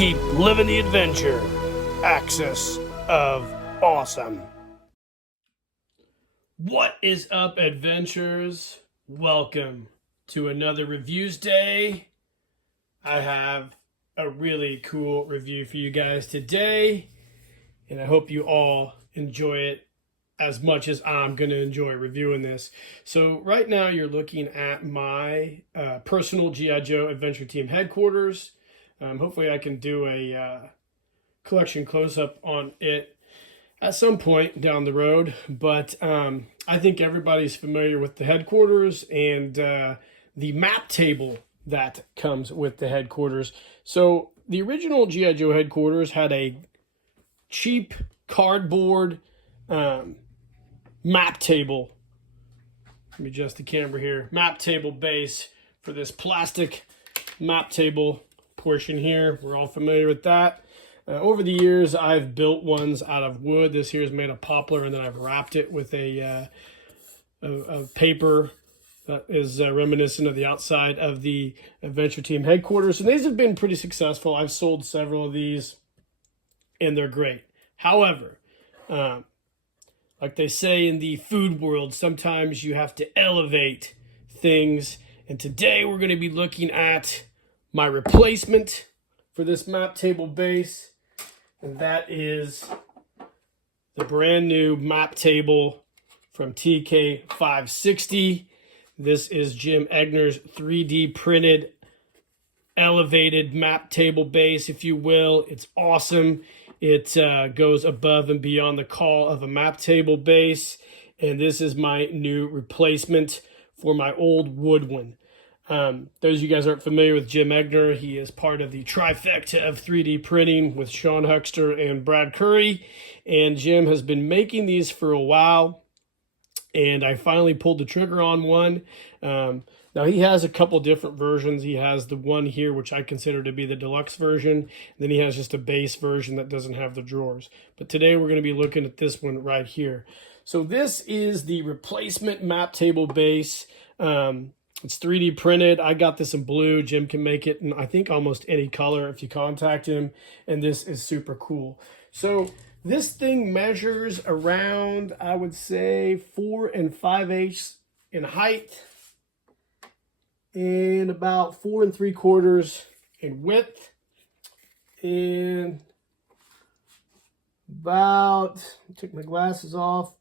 Keep living the adventure. Axis of Awesome. What is up, adventurers? Welcome to another Reviews Day. I have a really cool review for you guys today, and I hope you all enjoy it as much as I'm going to enjoy reviewing this. So right now you're looking at my personal G.I. Joe Adventure Team headquarters. Hopefully I can do a collection close-up on it at some point down the road. But I think everybody's familiar with the headquarters and the map table that comes with the headquarters. So the original G.I. Joe headquarters had a cheap cardboard map table. Let me adjust the camera here. Map table base for this plastic map table portion here. We're all familiar with that. Over the years, I've built ones out of wood. This here is made of poplar, and then I've wrapped it with a paper that is reminiscent of the outside of the Adventure Team headquarters. And these have been pretty successful. I've sold several of these, and they're great. However, like they say in the food world, sometimes you have to elevate things. And today we're going to be looking at my replacement for this map table base. And that is the brand new map table from TK560. This is Jim Egner's 3D printed elevated map table base, if you will. It's awesome. It goes above and beyond the call of a map table base. And this is my new replacement for my old wood one. Those of you guys aren't familiar with Jim Egner, he is part of the trifecta of 3D printing with Sean Huxter and Brad Curry. And Jim has been making these for a while. And I finally pulled the trigger on one. Now, he has a couple different versions. He has the one here, which I consider to be the deluxe version. And then he has just a base version that doesn't have the drawers. But today we're going to be looking at this one right here. So this is the replacement map table base. It's 3D printed. I got this in blue. Jim can make it in, I think, almost any color if you contact him. And this is super cool. So this thing measures around, I would say, 4 5/8 in height and about 4 3/4 in width and about, took my glasses off,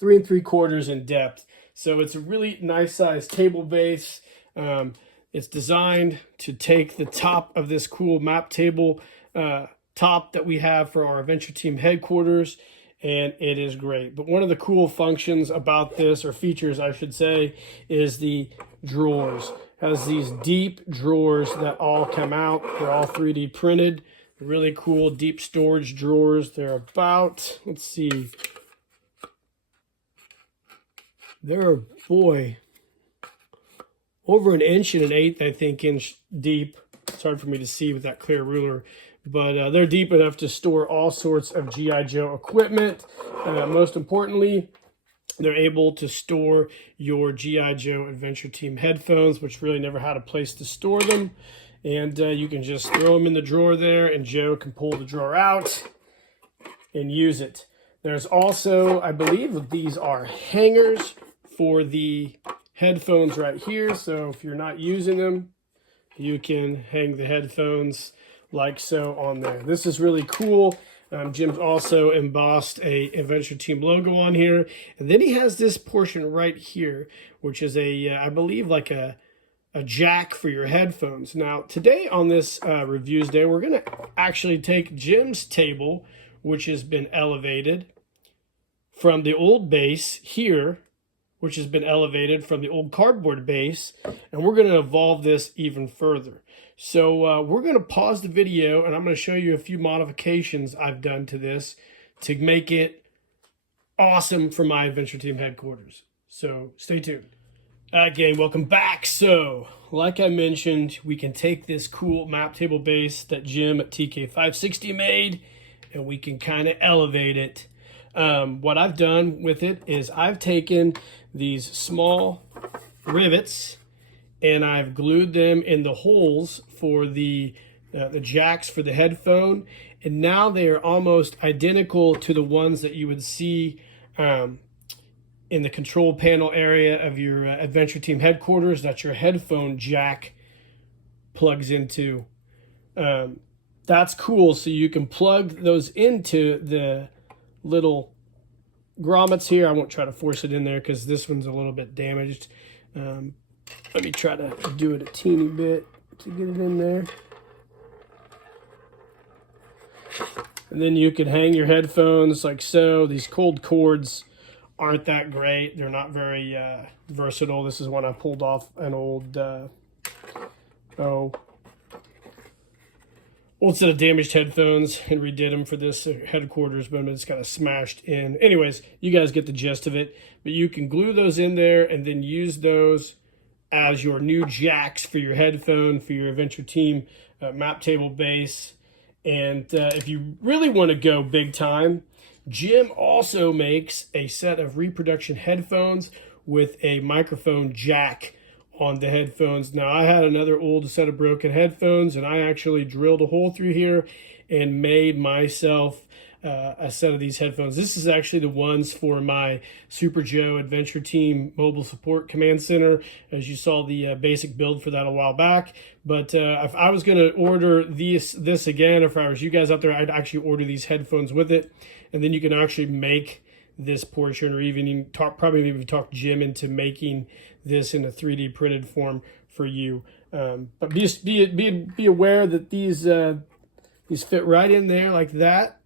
3 3/4 in depth. So it's a really nice size table base. It's designed to take the top of this cool map table top that we have for our Adventure Team headquarters, and it is great. But one of the cool functions about this, or features I should say, is the drawers. It has these deep drawers that all come out. They're all 3D printed. Really cool deep storage drawers. They're about, let's see, they're, boy, over 1 1/8 inches, I think, inch deep. It's hard for me to see with that clear ruler. But they're deep enough to store all sorts of G.I. Joe equipment. Most importantly, they're able to store your G.I. Joe Adventure Team headphones, which really never had a place to store them. And you can just throw them in the drawer there, and Joe can pull the drawer out and use it. There's also, I believe that these are hangers for the headphones right here. So if you're not using them, you can hang the headphones like so on there. This is really cool. Jim's also embossed a Adventure Team logo on here. And then he has this portion right here, which is a, I believe, like a jack for your headphones. Now, today on this Reviews Day, we're going to actually take Jim's table, which has been elevated from the old base here, which has been elevated from the old cardboard base, and we're going to evolve this even further. So we're going to pause the video, and I'm going to show you a few modifications I've done to this to make it awesome for my Adventure Team headquarters. So stay tuned. Again, welcome back. So, like I mentioned, we can take this cool map table base that Jim at TK560 made, and we can kind of elevate it. What I've done with it is I've taken these small rivets and I've glued them in the holes for the the jacks for the headphone, and now they are almost identical to the ones that you would see in the control panel area of your Adventure Team headquarters that your headphone jack plugs into. That's cool. So you can plug those into the little grommets here. I won't try to force it in there because this one's a little bit damaged. Let me try to do it a teeny bit to get it in there. And then you can hang your headphones like so. These cold cords aren't that great. They're not very versatile. This is one I pulled off an old old set of damaged headphones and redid them for this headquarters, but it's kind of smashed in. Anyways, you guys get the gist of it. But you can glue those in there and then use those as your new jacks for your headphone, for your Adventure Team map table base. And if you really want to go big time, Jim also makes a set of reproduction headphones with a microphone jack on the headphones. Now, I had another old set of broken headphones, and I actually drilled a hole through here and made myself a set of these headphones. This is actually the ones for my Super Joe Adventure Team Mobile Support Command Center, as you saw the basic build for that a while back. But if I was going to order this again, if I was you guys out there, I'd actually order these headphones with it, and then you can actually make this portion, or even probably maybe talk Jim into making this in a 3D printed form for you. But be aware that these fit right in there like that.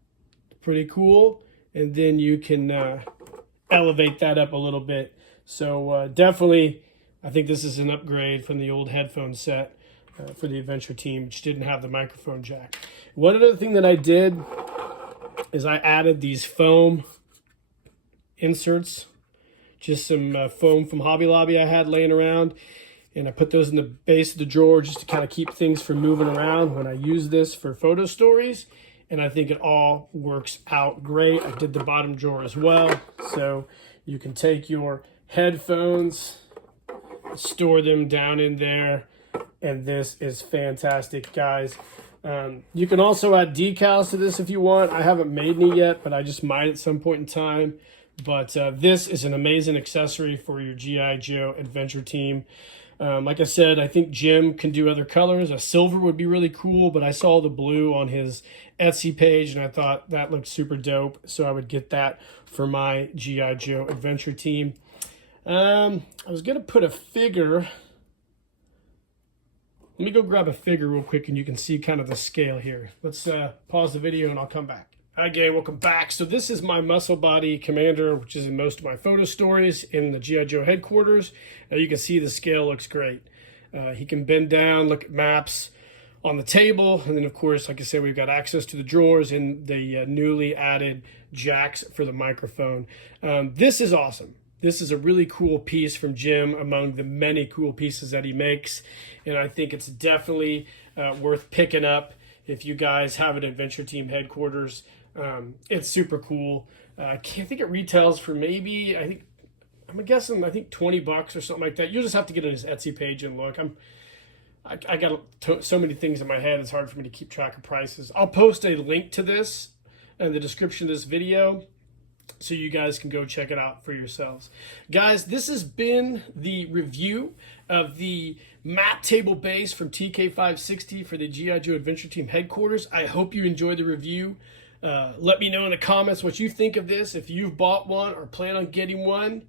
Pretty cool. And then you can elevate that up a little bit. So definitely, I think this is an upgrade from the old headphone set for the Adventure Team, which didn't have the microphone jack. One other thing that I did is I added these foam inserts, just some foam from Hobby Lobby I had laying around, and I put those in the base of the drawer just to kind of keep things from moving around when I use this for photo stories. And I think it all works out great. I did the bottom drawer as well, so you can take your headphones, store them down in there, and this is fantastic, guys. You can also add decals to this if you want. I haven't made any yet, but I just might at some point in time. But this is an amazing accessory for your G.I. Joe Adventure Team. Like I said, I think Jim can do other colors. A silver would be really cool, but I saw the blue on his Etsy page, and I thought that looked super dope, so I would get that for my G.I. Joe Adventure Team. I was going to put a figure. Let me go grab a figure real quick, and you can see kind of the scale here. Let's pause the video, and I'll come back. Hi gang, welcome back. So this is my muscle body commander, which is in most of my photo stories in the G.I. Joe headquarters. Now you can see the scale looks great. He can bend down, look at maps on the table, and then of course, like I said, we've got access to the drawers and the newly added jacks for the microphone. This is awesome. This is a really cool piece from Jim among the many cool pieces that he makes, and I think it's definitely worth picking up if you guys have an Adventure Team headquarters. It's super cool. I think it retails for maybe, I'm guessing, I think $20 or something like that. You'll just have to get on his Etsy page and look. I got so many things in my head, it's hard for me to keep track of prices. I'll post a link to this in the description of this video so you guys can go check it out for yourselves. Guys, this has been the review of the map table base from TK560 for the G.I. Joe Adventure Team headquarters. I hope you enjoyed the review. Let me know in the comments what you think of this. If you've bought one or plan on getting one,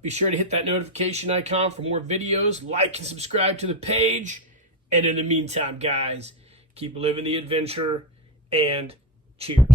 be sure to hit that notification icon for more videos. Like and subscribe to the page. And in the meantime, guys, keep living the adventure and cheers.